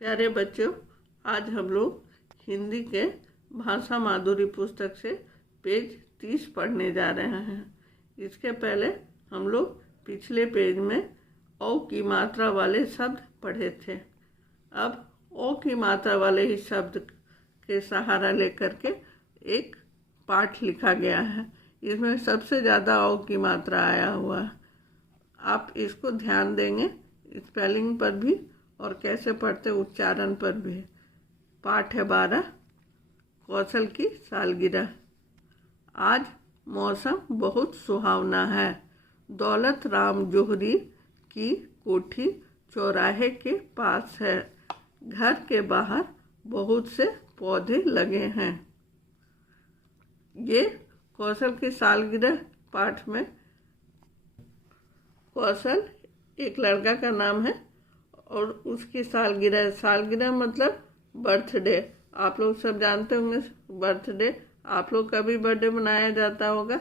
प्यारे बच्चों, आज हम लोग हिंदी के भाषा माधुरी पुस्तक से पेज 30 पढ़ने जा रहे हैं। इसके पहले हम लोग पिछले पेज में औ की मात्रा वाले शब्द पढ़े थे। अब ओ की मात्रा वाले ही शब्द के सहारा लेकर के एक पाठ लिखा गया है। इसमें सबसे ज़्यादा ओ की मात्रा आया हुआ है। आप इसको ध्यान देंगे स्पेलिंग पर भी और कैसे पढ़ते उच्चारण पर भी। पाठ है 12, कौशल की सालगिरह। आज मौसम बहुत सुहावना है। दौलत राम जौहरी की कोठी चौराहे के पास है। घर के बाहर बहुत से पौधे लगे हैं। ये कौशल की सालगिरह पाठ में कौशल एक लड़का का नाम है और उसकी सालगिरह मतलब बर्थडे। आप लोग सब जानते होंगे बर्थडे। आप लोग का भी बर्थडे मनाया जाता होगा।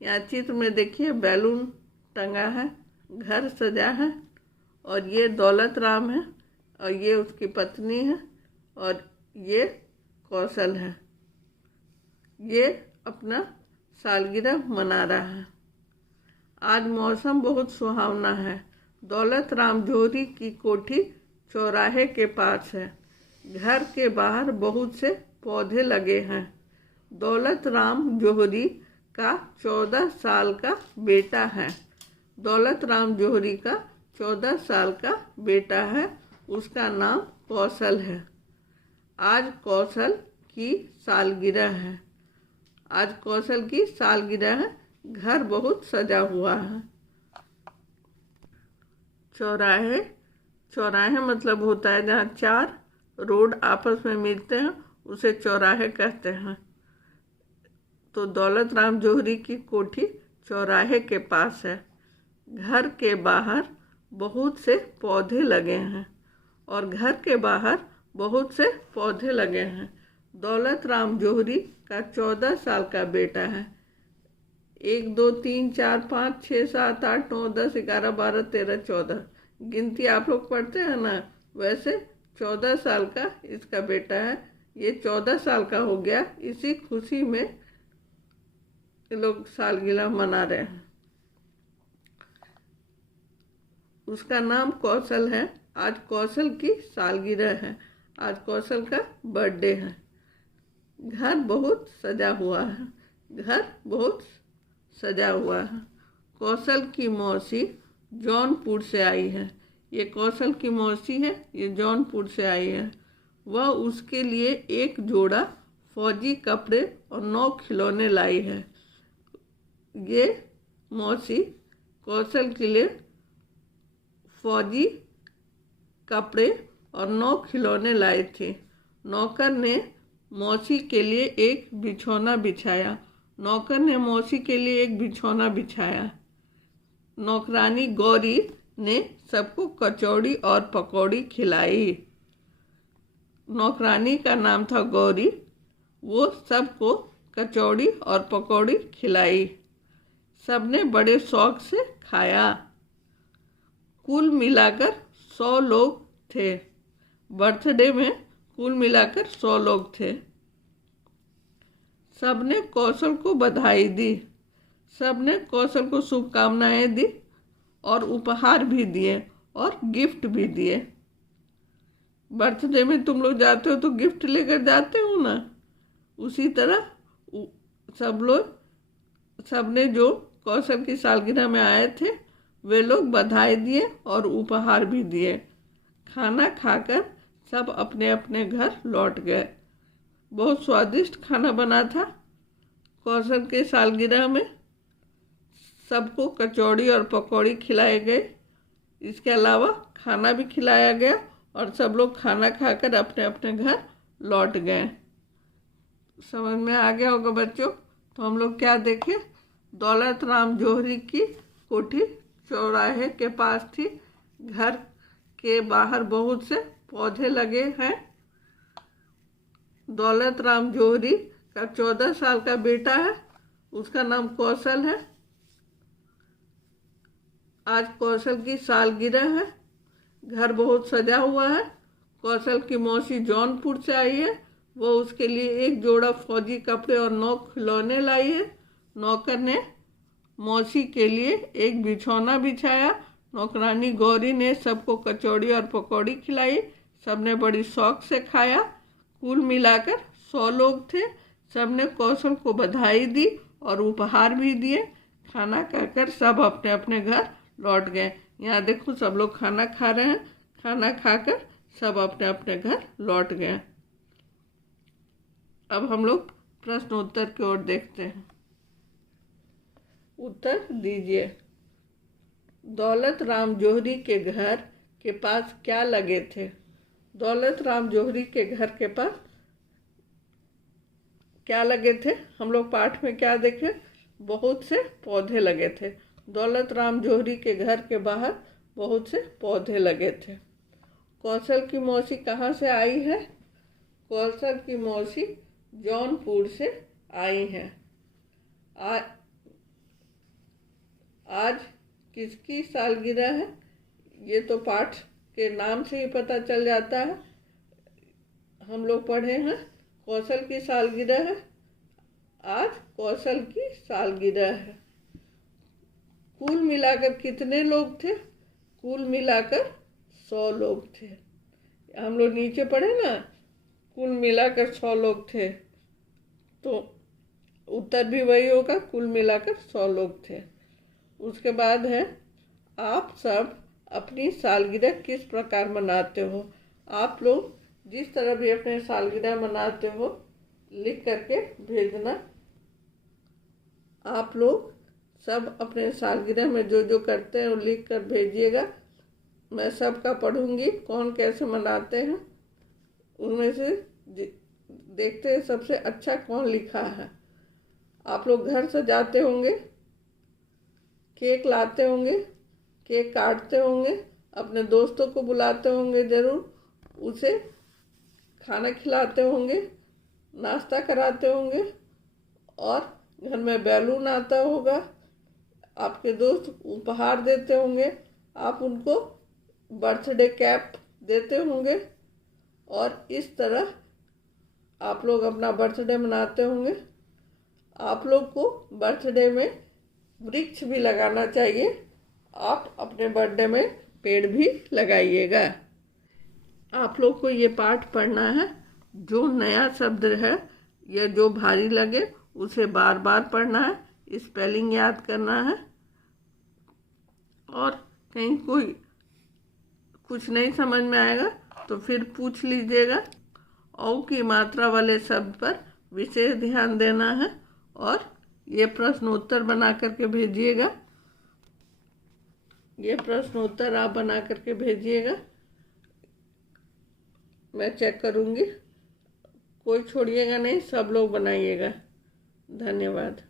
यहाँ चित्र में देखिए बैलून टंगा है, घर सजा है और ये दौलत राम है और ये उसकी पत्नी है और ये कौशल है। ये अपना सालगिरह मना रहा है। आज मौसम बहुत सुहावना है। दौलत राम जौहरी की कोठी चौराहे के पास है। घर के बाहर बहुत से पौधे लगे हैं। दौलत राम जौहरी का 14 साल का बेटा है। दौलत राम जौहरी का 14 साल का बेटा है। उसका नाम कौशल है। आज कौशल की सालगिरह है। आज कौशल की सालगिरह है। घर बहुत सजा हुआ है। चौराहे मतलब होता है जहाँ 4 रोड आपस में मिलते हैं, उसे चौराहे कहते हैं। तो दौलत राम जौहरी की कोठी चौराहे के पास है। घर के बाहर बहुत से पौधे लगे हैं और घर के बाहर बहुत से पौधे लगे हैं। दौलत राम जौहरी का 14 साल का बेटा है। 1 2 3 4 5 6 7 8 9 10 11 12 13 14 गिनती आप लोग पढ़ते हैं ना, वैसे 14 साल का इसका बेटा है। ये 14 साल का हो गया। इसी खुशी में ये लोग सालगिरह मना रहे हैं। उसका नाम कौशल है। आज कौशल की सालगिरह है। आज कौशल का बर्थडे है। घर बहुत सजा हुआ है। घर बहुत सजा हुआ है। कौशल की मौसी जौनपुर से आई है। ये कौशल की मौसी है, ये जौनपुर से आई है। वह उसके लिए एक जोड़ा फौजी कपड़े और 9 खिलौने लाई है। ये मौसी कौशल के लिए फौजी कपड़े और 9 खिलौने लाई थी। नौकर ने मौसी के लिए एक बिछौना बिछाया। नौकर ने मौसी के लिए एक बिछौना बिछाया। नौकरानी गौरी ने सबको कचौड़ी और पकौड़ी खिलाई। नौकरानी का नाम था गौरी। वो सबको कचौड़ी और पकौड़ी खिलाई। सबने बड़े शौक से खाया। कुल मिलाकर 100 लोग थे। बर्थडे में कुल मिलाकर 100 लोग थे। सबने कौशल को बधाई दी। सबने कौशल को शुभकामनाएं दी और उपहार भी दिए और गिफ्ट भी दिए। बर्थडे में तुम लोग जाते हो तो गिफ्ट लेकर जाते हो ना, उसी तरह सबने जो कौशल की सालगिरह में आए थे वे लोग बधाई दिए और उपहार भी दिए। खाना खाकर सब अपने अपने घर लौट गए। बहुत स्वादिष्ट खाना बना था। कौशल के सालगिरह में सबको कचौड़ी और पकौड़ी खिलाए गए। इसके अलावा खाना भी खिलाया गया और सब लोग खाना खाकर अपने अपने घर लौट गए। समझ में आ गया होगा बच्चों। तो हम लोग क्या देखें, दौलत राम जौहरी की कोठी चौराहे के पास थी। घर के बाहर बहुत से पौधे लगे हैं। दौलत राम जौहरी का 14 साल का बेटा है। उसका नाम कौशल है। आज कौशल की सालगिरह है। घर बहुत सजा हुआ है। कौशल की मौसी जौनपुर से आई है, वो उसके लिए एक जोड़ा फौजी कपड़े और 9 खिलौने लाई है। नौकर ने मौसी के लिए एक बिछौना बिछाया। नौकरानी गौरी ने सबको कचौड़ी और पकौड़ी खिलाई। सबने बड़ी शौक से खाया। कुल मिलाकर 100 लोग थे। सबने कौशल को बधाई दी और उपहार भी दिए। खाना खाकर सब अपने अपने घर लौट गए। यहाँ देखो सब लोग खाना खा रहे हैं। खाना खाकर सब अपने अपने घर लौट गए। अब हम लोग प्रश्न उत्तर की ओर देखते हैं। उत्तर दीजिए। दौलत राम जौहरी के घर के पास क्या लगे थे? दौलत राम जौहरी के घर के पास क्या लगे थे? हम लोग पाठ में क्या देखे? बहुत से पौधे लगे थे। दौलत राम जौहरी के घर के बाहर बहुत से पौधे लगे थे। कौशल की मौसी कहाँ से आई है? कौशल की मौसी जौनपुर से आई हैं। आज किसकी सालगिरह है? ये तो पाठ के नाम से ही पता चल जाता है। हम लोग पढ़े हैं कौशल की सालगिरह है। आज कौशल की सालगिरह है। कुल मिलाकर कितने लोग थे? कुल मिलाकर 100 लोग थे। हम लोग नीचे पढ़े ना, कुल मिलाकर 100 लोग थे, तो उत्तर भी वही होगा, कुल मिलाकर 100 लोग थे। उसके बाद है, आप सब अपनी सालगिरह किस प्रकार मनाते हो? आप लोग जिस तरह भी अपने सालगिरह मनाते हो लिख करके भेजना। आप लोग सब अपने सालगिरह में जो जो करते हैं वो लिख कर भेजिएगा। मैं सबका पढ़ूंगी कौन कैसे मनाते हैं। उनमें से देखते हैं सबसे अच्छा कौन लिखा है। आप लोग घर सजाते होंगे, केक लाते होंगे, केक काटते होंगे, अपने दोस्तों को बुलाते होंगे, ज़रूर उसे खाना खिलाते होंगे, नाश्ता कराते होंगे, और घर में बैलून आता होगा। आपके दोस्त उपहार देते होंगे, आप उनको बर्थडे कैप देते होंगे, और इस तरह आप लोग अपना बर्थडे मनाते होंगे। आप लोग को बर्थडे में वृक्ष भी लगाना चाहिए। आप अपने बर्थडे में पेड़ भी लगाइएगा। आप लोग को ये पाठ पढ़ना है। जो नया शब्द है या जो भारी लगे उसे बार बार पढ़ना है, स्पेलिंग याद करना है, और कहीं कोई कुछ नहीं समझ में आएगा तो फिर पूछ लीजिएगा। औ की मात्रा वाले शब्द पर विशेष ध्यान देना है, और ये प्रश्न उत्तर बना करके भेजिएगा। ये प्रश्न उत्तर आप बना करके भेजिएगा, मैं चेक करूँगी। कोई छोड़िएगा नहीं, सब लोग बनाइएगा। धन्यवाद।